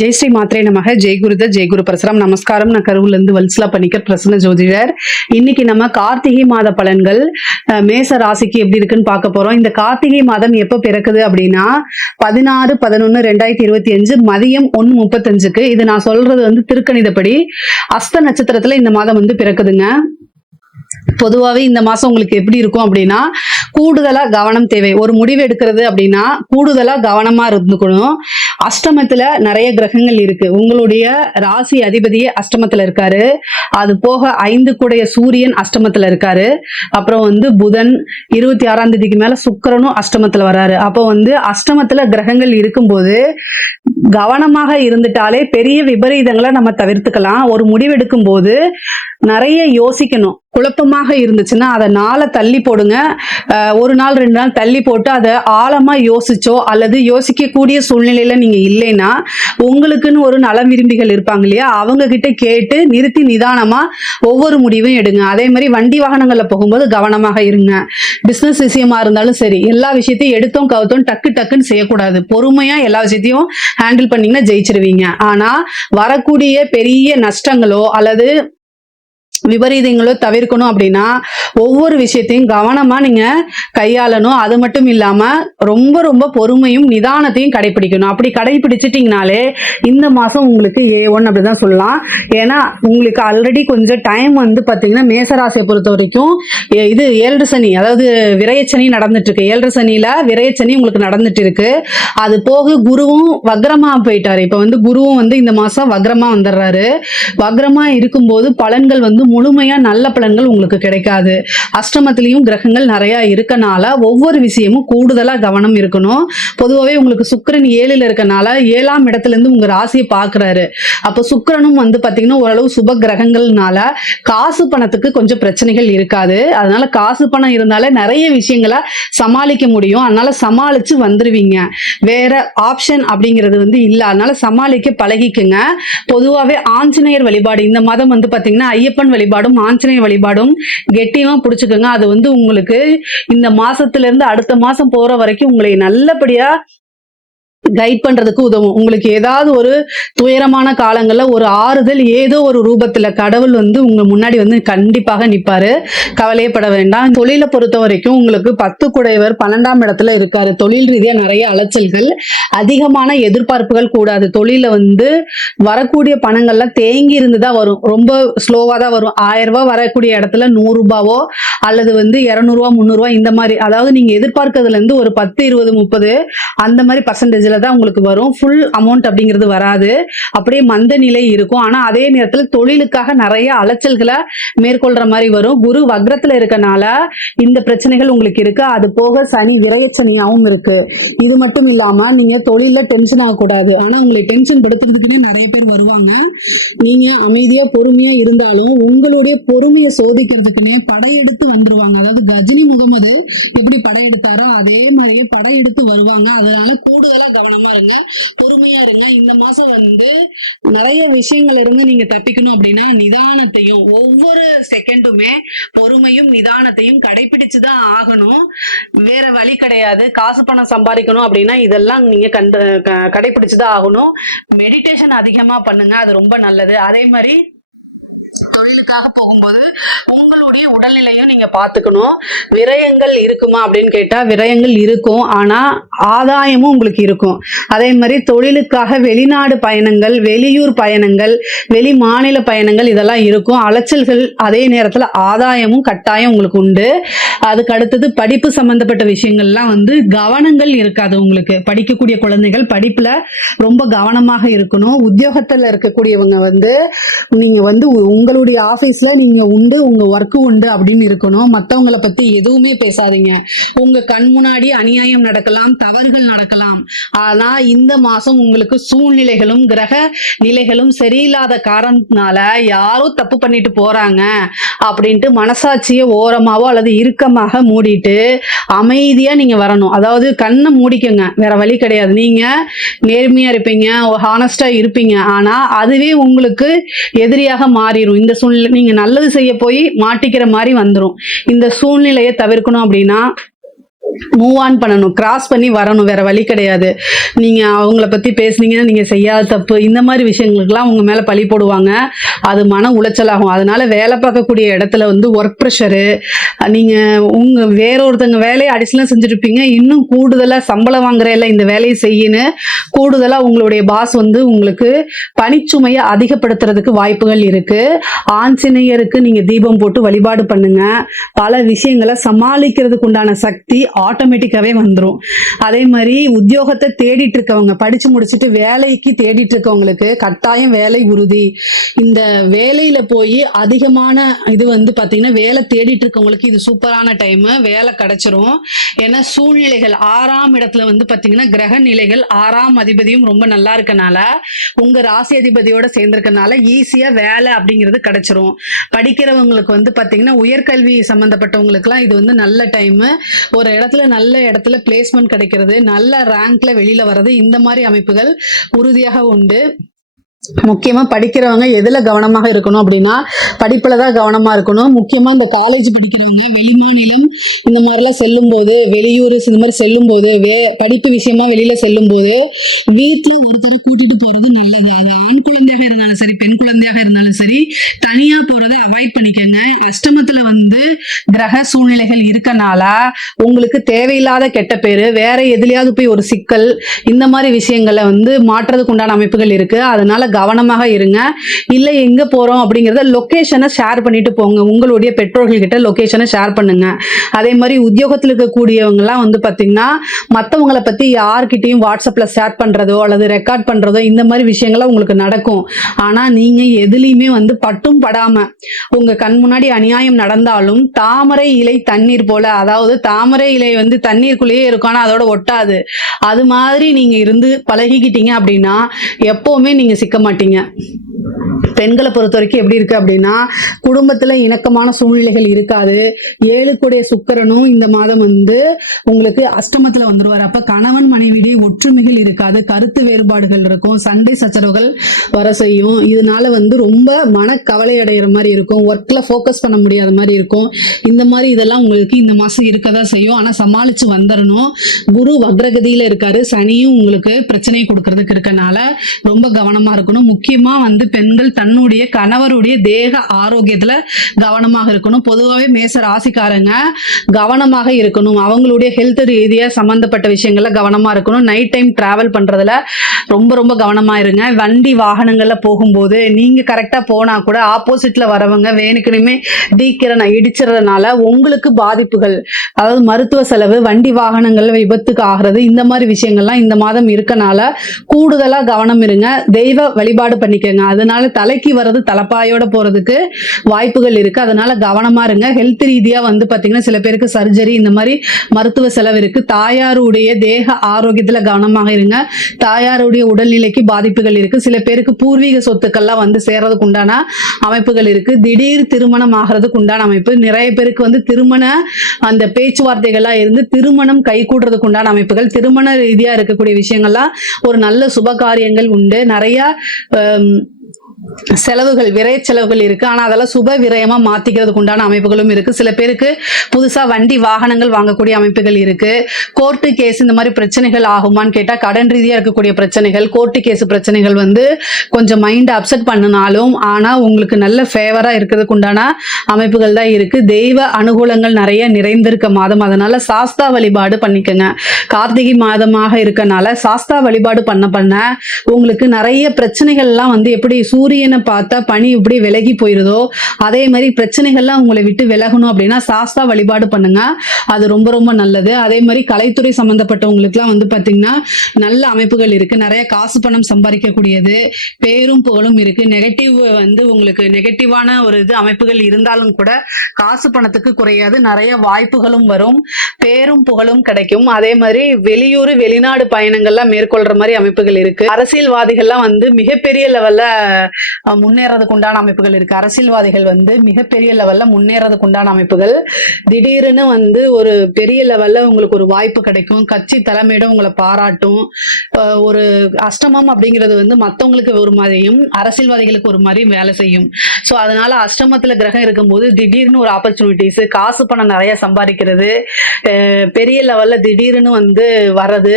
ஜெய் ஸ்ரீ மாத்ரே நமக. ஜெய் குருத ஜெய் குரு நமஸ்காரம். நான் கருவுல இருந்து வல்சலா பண்ணிக்கர் பிரசன்ன ஜோதிடர். இன்னைக்கு நம்ம கார்த்திகை மாத பலன்கள் மேச ராசிக்கு எப்படி இருக்குன்னு பார்க்க போறோம். இந்த கார்த்திகை மாதம் எப்போ பிறக்குது அப்படின்னா பதினாறு பதினொன்னு ரெண்டாயிரத்தி இருபத்தி அஞ்சு மதியம் ஒன்னு முப்பத்தஞ்சுக்கு. இது நான் சொல்றது வந்து திருக்கணிதப்படி அஸ்த நட்சத்திரத்துல இந்த மாதம் வந்து பிறக்குதுங்க. பொதுவாகவே இந்த மாசம் உங்களுக்கு எப்படி இருக்கும் அப்படின்னா கூடுதலா கவனம் தேவை. ஒரு முடிவு எடுக்கிறது அப்படின்னா கூடுதலா கவனமா இருந்துக்கணும். அஷ்டமத்துல நிறைய கிரகங்கள் இருக்கு. உங்களுடைய ராசி அதிபதியே அஷ்டமத்துல இருக்காரு. அது போக ஐந்து கூடைய சூரியன் அஷ்டமத்தில் இருக்காரு. அப்புறம் வந்து புதன் இருபத்தி ஆறாம் தேதிக்கு மேல சுக்கிரனும் அஷ்டமத்துல வராரு. அப்போ வந்து அஷ்டமத்தில் கிரகங்கள் இருக்கும்போது கவனமாக இருந்துட்டாலே பெரிய விபரீதங்களை நம்ம தவிர்த்துக்கலாம். ஒரு முடிவெடுக்கும் போது நிறைய யோசிக்கணும். குழப்பமாக இருந்துச்சுன்னா அதை நாளை தள்ளி போடுங்க. ஒரு நாள் ரெண்டு நாள் தள்ளி போட்டு அதை ஆழமாக யோசிச்சோ அல்லது யோசிக்கக்கூடிய சூழ்நிலையில் நீங்கள் இல்லைன்னா உங்களுக்குன்னு ஒரு நலம் விரும்பிகள் இருப்பாங்க இல்லையா? அவங்கக்கிட்ட கேட்டு நிறுத்தி நிதானமாக ஒவ்வொரு முடிவும் எடுங்க. அதே மாதிரி வண்டி வாகனங்களில் போகும்போது கவனமாக இருங்க. பிஸ்னஸ் விஷயமா இருந்தாலும் சரி எல்லா விஷயத்தையும் எடுத்தோம் கவுத்தோம் டக்கு டக்குன்னு செய்யக்கூடாது. பொறுமையாக எல்லா விஷயத்தையும் ஹேண்டில் பண்ணீங்கன்னா ஜெயிச்சிருவீங்க. ஆனால் வரக்கூடிய பெரிய நஷ்டங்களோ அல்லது விபரீதங்களோ தவிர்க்கணும் அப்படின்னா ஒவ்வொரு விஷயத்தையும் கவனமா நீங்க கையாளணும். அது மட்டும் இல்லாம ரொம்ப ரொம்ப பொறுமையும் நிதானத்தையும் கடைபிடிக்கணும். அப்படி கடைபிடிச்சிட்டிங்கனாலே இந்த மாசம் உங்களுக்கு ஏ ஒன் அப்படிதான் சொல்லலாம். ஏன்னா உங்களுக்கு ஆல்ரெடி கொஞ்சம் டைம் வந்து பாத்தீங்கன்னா மேசராசியை பொறுத்த வரைக்கும் ஏ- இது ஏழரை சனி அதாவது விரயச்சனி நடந்துட்டு இருக்கு ஏழரை சனியில விரயச்சனி உங்களுக்கு நடந்துட்டு இருக்கு அது போக குருவும் வக்ரமா போயிட்டாரு. இப்ப வந்து குருவும் வந்து இந்த மாசம் வக்ரமா வந்துடுறாரு. வக்ரமா இருக்கும்போது பலன்கள் வந்து முழுமையா நல்ல பலன்கள் உங்களுக்கு கிடைக்காது. அஷ்டமத்திலையும் கிரகங்கள் நிறைய இருக்கனால ஒவ்வொரு விஷயமும் கூடுதலா கவனம் இருக்கணும். பொதுவாகவே உங்களுக்கு சுக்கரன் ஏழுல இருக்கனால ஏழாம் இடத்துல இருந்து உங்க ராசியை பார்க்கறாரு. அப்போ சுக்கரனும் வந்து பாத்தீங்கன்னா ஓரளவு சுப கிரகங்கள்னால காசு பணத்துக்கு கொஞ்சம் பிரச்சனைகள் இருக்காது. அதனால காசு பணம் இருந்தாலே நிறைய விஷயங்களை சமாளிக்க முடியும். அதனால சமாளிச்சு வந்துருவீங்க. வேற ஆப்ஷன் அப்படிங்கிறது வந்து இல்ல. அதனால சமாளிக்க பழகிக்குங்க. பொதுவாகவே ஆஞ்சநேயர் வழிபாடு இந்த மாதம் வந்து பாத்தீங்கன்னா ஐயப்பன் வழிபாடும் ஆஞ்சநேய வழிபாடும் கெட்டியமா பிடிச்சிக்கோங்க. அது வந்து உங்களுக்கு இந்த மாசத்துல இருந்து அடுத்த மாசம் போற வரைக்கும் உங்களை நல்லபடியா கைட் பண்றதுக்கு உதவும். உங்களுக்கு ஏதாவது ஒரு துயரமான காலங்கள்ல ஒரு ஆறுதல் ஏதோ ஒரு ரூபத்துல கடவுள் வந்து உங்க முன்னாடி வந்து கண்டிப்பாக நிப்பாரு. கவலையப்பட வேண்டாம். தொழிலை பொறுத்த வரைக்கும் உங்களுக்கு பத்து குடைவர் பன்னெண்டாம் இடத்துல இருக்காரு. தொழில் ரீதியா நிறைய அலைச்சல்கள் அதிகமான எதிர்பார்ப்புகள் கூடாது. தொழில வந்து வரக்கூடிய பணங்கள்லாம் தேங்கி இருந்து தான் வரும். ரொம்ப ஸ்லோவா தான் வரும். ஆயிரம் ரூபாய் வரக்கூடிய இடத்துல நூறு ரூபாவோ அல்லது வந்து இரநூறுவா முந்நூறுவா இந்த மாதிரி. அதாவது நீங்க எதிர்பார்க்கறதுல இருந்து ஒரு பத்து இருபது முப்பது அந்த மாதிரி பர்சன்டேஜ்ல தான் உங்களுக்கு வரும். ஃபுல் அமௌண்ட் அப்படிங்கிறது வராது. அப்படியே மந்த நிலை இருக்கும். ஆனா அதே நேரத்துல தொழிலுக்காக நிறைய அலைச்சல்களை மேற்கொள்ற மாதிரி வரும். குரு வக்ரத்துல இருக்கனால இந்த பிரச்சனைகள் உங்களுக்கு இருக்கு. அது போக சனி விரயச்சனியாவும் இருக்கு. இது மட்டும் இல்லாம நீங்க தொழில டென்ஷன் ஆகக்கூடாது. ஆனா உங்களை டென்ஷன் படுத்துறதுக்குன்னு நிறைய பேர் வருவாங்க. நீங்க அமைதியா பொறுமையா இருந்தாலும் உங்களுடைய பொறுமையை சோதிக்கிறதுக்குன்னே படையெடுத்து வந்துருவாங்க. அதாவது கஜினி முகமது எப்படி படையெடுத்தாரோ அதே மாதிரியே படையெடுத்து வருவாங்க. அதனால கூடுதலா கவனமா இருங்க பொறுமையா இருங்க. இந்த மாசம் வந்து நிறைய விஷயங்கள் இருந்து நீங்க தப்பிக்கணும் அப்படின்னா நிதானத்தையும் ஒவ்வொரு செகண்டுமே பொறுமையும் நிதானத்தையும் கடைபிடிச்சுதான் ஆகணும். வேற வழி கிடையாது. காசு பணம் சம்பாதிக்கணும் அப்படின்னா இதெல்லாம் நீங்க கண்டு க- கடைபிடிச்சுதான் ஆகணும். மெடிடேஷன் அதிகமா பண்ணுங்க. அது ரொம்ப நல்லது. அதே மாதிரி ரிஸ்க்காக போகும்போது உங்களுடைய உடல்நிலையும் நீங்க பாத்துக்கணும் விரயங்கள் இருக்குமா அப்படின்னு கேட்டா விரயங்கள் இருக்கும். ஆனா ஆதாயமும் உங்களுக்கு இருக்கும். அதே மாதிரி தொழிலுக்காக வெளிநாடு பயணங்கள் வெளியூர் பயணங்கள் வெளி மாநில பயணங்கள் இதெல்லாம் இருக்கும். அலைச்சல்கள் அதே நேரத்துல ஆதாயமும் கட்டாயம் உங்களுக்கு உண்டு. அதுக்கு அடுத்தது படிப்பு சம்பந்தப்பட்ட விஷயங்கள்லாம் வந்து கவனங்கள் இருக்காது உங்களுக்கு. படிக்கக்கூடிய குழந்தைகள் படிப்புல ரொம்ப கவனமாக இருக்கணும். உத்தியோகத்துல இருக்கக்கூடியவங்க வந்து நீங்க வந்து உ- உங்களுடைய ஆபீஸ்ல நீங்க உண்டு உங்க ஒர்க்கு உண்டு அப்படின்னு இருக்கணும். மத்தவங்கள பத்தி எதுவுமே பேசாதீங்க. உங்க கண் முன்னாடி அநியாயம் நடக்கலாம் தவறுகள் நடக்கலாம். ஆனா இந்த மாசம் உங்களுக்கு சூழ்நிலைகளும் கிரக நிலைகளும் சரியில்லாத காரணத்தினால யாரோ தப்பு பண்ணிட்டு போறாங்க அப்படின்ட்டு மனசாட்சியை ஓரமாவோ அல்லது இறுக்கமாக மூடிட்டு அமைதியா நீங்க வரணும். அதாவது கண்ணை மூடிக்கங்க. வேற வழி கிடையாது. நீங்க நேர்மையா இருப்பீங்க ஹானஸ்டா இருப்பீங்க. ஆனா அதுவே உங்களுக்கு எதிரியாக மாறிடும் இந்த சூழ்நிலை நீங்க நல்லது செய்ய போய் மாட்டிக்கிற மாதிரி வந்துடும் இந்த சூழ்நிலையை தவிர்க்கணும் அப்படின்னா மூவ் ஆன் பண்ணணும். கிராஸ் பண்ணி வரணும். வேற வழி கிடையாது. நீங்க அவங்கள பத்தி பேசுனீங்கன்னா நீங்க செய்யாத தப்பு இந்த மாதிரி விஷயங்களுக்குலாம் உங்க மேல பழி போடுவாங்க. அது மன உளைச்சலாகும். அதனால வேலை பார்க்கக்கூடிய இடத்துல வந்து ஒர்க் ப்ரெஷரு நீங்க உங்க வேற ஒருத்தங்க வேலையை அடிஷனலாக செஞ்சுருப்பீங்க. இன்னும் கூடுதலா சம்பளம் வாங்குறேல இந்த வேலையை செய்யுன்னு கூடுதலா உங்களுடைய பாஸ் வந்து உங்களுக்கு பணிச்சுமையை அதிகப்படுத்துறதுக்கு வாய்ப்புகள் இருக்கு. ஆஞ்சநேயருக்கு நீங்க தீபம் போட்டு வழிபாடு பண்ணுங்க. பல விஷயங்களை சமாளிக்கிறதுக்கு உண்டான சக்தி ஆட்டோமேட்டிக்காவே வந்துடும் அதே மாதிரி உத்தியோகத்தை தேடிட்டு இருக்கவங்க படிச்சு முடிச்சுட்டு வேலைக்கு தேடிட்டு இருக்கவங்களுக்கு கட்டாயம் வேலை உறுதி. இந்த வேலையில போய் அதிகமான இது வந்து பாத்தீங்கன்னா வேலை தேடிட்டு இருக்கவங்களுக்கு இது சூப்பரான டைம் வேலை கிடைச்சிரும். ஏன்னா சூழ்நிலைகள் ஆறாம் இடத்துல வந்து பாத்தீங்கன்னா கிரக நிலைகள் ஆறாம் அதிபதியும் ரொம்ப நல்லா இருக்கனால உங்க ராசி அதிபதியோட சேர்ந்திருக்கனால ஈஸியா வேலை அப்படிங்கிறது கிடைச்சிரும். படிக்கிறவங்களுக்கு வந்து பாத்தீங்கன்னா உயர்கல்வி சம்பந்தப்பட்டவங்களுக்குலாம் இது வந்து நல்ல டைம் ஒரு இடத்துல நல்ல இடத்துல பிளேஸ்மெண்ட் கிடைக்கிறது நல்ல ரேங்க்ல வெளியில வர்றது இந்த மாதிரி அமைப்புகள் உறுதியாக உண்டு. முக்கியமா படிக்கிறவங்க எதுல கவனமாக இருக்கணும் அப்படின்னா படிப்பில் தான் கவனமா இருக்கணும். முக்கியமா இந்த காலேஜ் படிக்கிறவங்க வெளிமாநிலம் இந்த மாதிரிலாம் செல்லும் போது வெளியூர் இந்த மாதிரி செல்லும் போது வே படிப்பு விஷயமா வெளியில செல்லும் போது வீட்டுல ஒருத்தரை கூட்டிட்டு போறது நல்லது. ஆண் குழந்தையாக இருந்தாலும் சரி பெண் குழந்தையாக இருந்தாலும் சரி தனியா போறதை அவாய்ட் பண்ணிக்கங்க. அஷ்டமத்துல வந்து கிரக சூழ்நிலைகள் இருக்கனால உங்களுக்கு தேவையில்லாத கெட்ட பேரு வேற எதுலயாவது போய் ஒரு சிக்கல் இந்த மாதிரி விஷயங்களை வந்து மாற்றுறதுக்கு உண்டான அமைப்புகள் இருக்கு. அதனால கவனமாக இருங்க. இல்ல எங்க போறோம் அப்படிங்கறத லொக்கேஷனை ஷேர் பண்ணிட்டு போங்க. உங்களுடைய பெற்றோர்கள் கிட்ட லொகேஷனை ஷேர் பண்ணுங்க. அதே மாதிரி உத்தியோகத்தில் இருக்கக்கூடியவங்க எல்லாம் வந்து பாத்தீங்கன்னா மத்தவங்கள பத்தி யார்கிட்டயும் வாட்ஸ்அப்ல ஷேர் பண்றதோ அல்லது ரெக்கார்ட் பண்றதோ இந்த மாதிரி விஷயங்களை உங்களுக்கு நடக்கும். ஆனா நீங்க எதுலயுமே வந்து பட்டும் படாம உங்க கண் முன்னாடி அநியாயம் நடந்தாலும் தாமரை இலை தண்ணீர் போல அதாவது தாமரை இலை வந்து தண்ணீருக்குள்ளேயே இருக்கும் ஆனா அதோட ஒட்டாது. அது மாதிரி நீங்க இருந்து பழகிக்கிட்டீங்க அப்படின்னா எப்பவுமே நீங்க சிக்க மாட்டீங்க. பெண்களை பொறுத்த வரைக்கும் எப்படி இருக்கு அப்படின்னா குடும்பத்துல இணக்கமான சூழ்நிலைகள் இருக்காது. ஏழுக்குடைய சுக்கிரனும் இந்த மாதம் வந்து உங்களுக்கு அஷ்டமத்துல வந்துருவார். அப்ப கணவன் மனைவியிடையே ஒற்றுமைகள் இருக்காது. கருத்து வேறுபாடுகள் இருக்கும். சண்டை சச்சரவுகள் வர செய்யும். இதனால வந்து ரொம்ப மனக்கவலை அடைகிற மாதிரி இருக்கும். ஒர்க்ல ஃபோக்கஸ் பண்ண முடியாத மாதிரி இருக்கும். இந்த மாதிரி இதெல்லாம் உங்களுக்கு இந்த மாசம் இருக்கதான் செய்யும். ஆனா சமாளிச்சு வந்துடணும் குரு வக்ரகதியில இருக்காரு. சனியும் உங்களுக்கு பிரச்சனை கொடுக்கறதுக்கு இருக்கனால ரொம்ப கவனமா இருக்கணும். முக்கியமா வந்து பெண்கள் தன்னுடைய கணவருடைய தேக ஆரோக்கியத்துல கவனமாக இருக்கணும். பொதுவாகவே மேச ராசிக்காரங்க கவனமாக இருக்கணும். அவங்களுடைய ஹெல்த் ரீதியா சம்பந்தப்பட்ட விஷயங்கள்ல கவனமா இருக்கணும். நைட் டைம் டிராவல் பண்றதுல ரொம்ப ரொம்ப கவனமா இருங்க. வண்டி வாகனங்கள்ல போகும்போது நீங்க கரெக்டா போனா கூட ஆப்போசிட்ல வரவங்க வேணுக்குனுமே டீக்கிற இடிச்சிடறதுனால உங்களுக்கு பாதிப்புகள் அதாவது மருத்துவ செலவு வண்டி வாகனங்கள் விபத்துக்கு ஆகிறது இந்த மாதிரி விஷயங்கள்லாம் இந்த மாதம் இருக்கனால கூடுதலா கவனம் இருங்க. தெய்வ வழிபாடு பண்ணிக்கோங்க. அதனால தலைக்கு வர்றது தலைப்பாயோட போறதுக்கு வாய்ப்புகள் இருக்கு. அதனால கவனமா இருங்க. ஹெல்த் ரீதியா வந்து பாத்தீங்கன்னா சில பேருக்கு சர்ஜரி இந்த மாதிரி மருத்துவ செலவு இருக்கு. தாயாருடைய தேக ஆரோக்கியத்துல கவனமாக இருங்க. தாயாருடைய உடல்நிலைக்கு பாதிப்புகள் இருக்கு. சில பேருக்கு பூர்வீக சொத்துக்கள்லாம் வந்து சேர்றதுக்கு உண்டான அமைப்புகள் இருக்கு. திடீர் திருமணம் ஆகிறதுக்கு உண்டான அமைப்பு. நிறைய பேருக்கு வந்து திருமண அந்த பேச்சுவார்த்தைகள்லாம் இருந்து திருமணம் கைகூடுறதுக்கு உண்டான அமைப்புகள். திருமண ரீதியா இருக்கக்கூடிய விஷயங்கள்லாம் ஒரு நல்ல சுப காரியங்கள் உண்டு. நிறைய செலவுகள் விரை செலவுகள் இருக்கு. ஆனா அதெல்லாம் சுப விரயமா மாத்திக்கிறதுக்கு உண்டான அமைப்புகளும் இருக்கு. சில பேருக்கு புதுசா வண்டி வாகனங்கள் வாங்கக்கூடிய அமைப்புகள் இருக்கு. கோர்ட்டு கேஸ் இந்த மாதிரி பிரச்சனைகள் ஆகுமான்னு கேட்டா கடன் ரீதியா இருக்கக்கூடிய பிரச்சனைகள் கோர்ட்டு கேஸ் பிரச்சனைகள் வந்து கொஞ்சம் மைண்ட் அப்செட் பண்ணினாலும் ஆனா உங்களுக்கு நல்ல ஃபேவரா இருக்கிறதுக்கு உண்டான அமைப்புகள் தான் இருக்கு. தெய்வ அனுகூலங்கள் நிறைய நிறைந்திருக்க மாதம். அதனால சாஸ்தா வழிபாடு பண்ணிக்கோங்க. கார்த்திகை மாதமாக இருக்கனால சாஸ்தா வழிபாடு பண்ண பண்ண உங்களுக்கு நிறைய பிரச்சனைகள்லாம் வந்து எப்படி சூரிய சூரியனை பார்த்தா பனி எப்படி விலகி போயிருதோ அதே மாதிரி பிரச்சனைகள்லாம் உங்களை விட்டு விலகணும் அப்படின்னா சாஸ்தா வழிபாடு பண்ணுங்க. அது ரொம்ப ரொம்ப நல்லது. அதே மாதிரி கலைத்துறை சம்மந்தப்பட்டவங்களுக்குலாம் வந்து பாத்தீங்கன்னா நல்ல அமைப்புகள் இருக்கு. நிறைய காசு பணம் சம்பாதிக்கக்கூடியது பேரும் புகழும் இருக்கு. நெகட்டிவ் வந்து உங்களுக்கு நெகட்டிவான ஒரு இது அமைப்புகள் இருந்தாலும் கூட காசு பணத்துக்கு குறையாது. நிறைய வாய்ப்புகளும் வரும். பேரும் புகழும் கிடைக்கும். அதே மாதிரி வெளியூர் வெளிநாடு பயணங்கள்லாம் மேற்கொள்ற மாதிரி அமைப்புகள் இருக்கு. அரசியல்வாதிகள்லாம் வந்து மிகப்பெரிய லெவல்ல முன்னேறதுக்கு உண்டான அமைப்புகள் இருக்கு. அரசியல்வாதிகள் வந்து மிகப்பெரிய லெவல்ல முன்னேறதுக்கு உண்டான அமைப்புகள். திடீர்னு வந்து ஒரு பெரிய லெவல்ல உங்களுக்கு ஒரு வாய்ப்பு கிடைக்கும். கட்சி தலைமையிடம் உங்களை பாராட்டும். ஒரு அஷ்டமம் அப்படிங்கிறது வந்து மத்தவங்களுக்கு ஒரு மாதிரியும் அரசியல்வாதிகளுக்கு ஒரு மாதிரியும் வேலை செய்யும். ஸோ அதனால அஷ்டமத்துல கிரகம் இருக்கும்போது திடீர்னு ஒரு ஆப்பர்ச்சுனிட்டிஸ் காசு பணம் நிறைய சம்பாதிக்கிறது. பெரிய லெவல்ல திடீர்னு வந்து வர்றது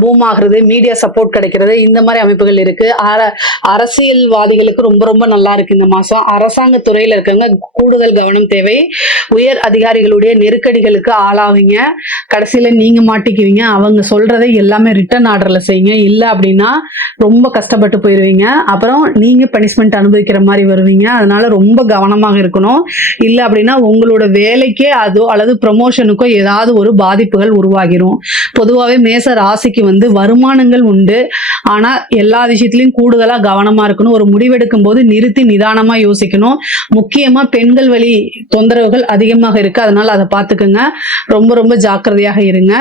பூம் ஆகுறது மீடியா சப்போர்ட் கிடைக்கிறது. இந்த மாதிரி அமைப்புகள் இருக்கு. அர பெண்களுக்கு ரொம்ப ரொம்ப நல்லா இருக்கு இந்த மாசம். அரசாங்க துறையில இருக்கவங்க கூடுதல் கவனம் தேவை. உயர் அதிகாரிகளுடைய நெருக்கடிகளுக்கு ஆளாவீங்க. கடைசியில நீங்க மாட்டிக்குவீங்க. அவங்க சொல்றதை எல்லாமே ரிட்டர்ன் ஆர்டர்ல செய்யுங்க. இல்ல அப்படின்னா ரொம்ப கஷ்டப்பட்டு போயிருவீங்க. அப்புறம் நீங்க பனிஷ்மெண்ட் அனுபவிக்கிற மாதிரி வருவீங்க. அதனால ரொம்ப கவனமாக இருக்கணும். இல்ல அப்படின்னா உங்களோட வேலைக்கே அதோ அல்லது ப்ரமோஷனுக்கோ ஏதாவது ஒரு பாதிப்புகள் உருவாகிரும். பொதுவாகவே மேச ராசிக்கு வந்து வருமானங்கள் உண்டு. ஆனா எல்லா விஷயத்திலையும் கூடுதலா கவனமா இருக்கணும். ஒரு முடிவெடுக்கும் போது நிறுத்தி நிதானமா யோசிக்கணும். முக்கியமா பெண்கள் வழி தொந்தரவுகள் அதிகமாக இருக்கு. அதனால அதை பார்த்துக்குங்க. ரொம்ப ரொம்ப ஜாக்கிரதையாக இருங்க.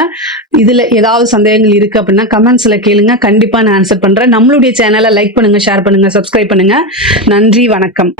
இதுல ஏதாவது சந்தேகங்கள் இருக்கு அப்படின்னா கமெண்ட்ஸ்ல கேளுங்க. கண்டிப்பா நான் ஆன்சர் பண்றேன். நம்மளுடைய சேனலை லைக் பண்ணுங்க ஷேர் பண்ணுங்க சப்ஸ்கிரைப் பண்ணுங்க. நன்றி வணக்கம்.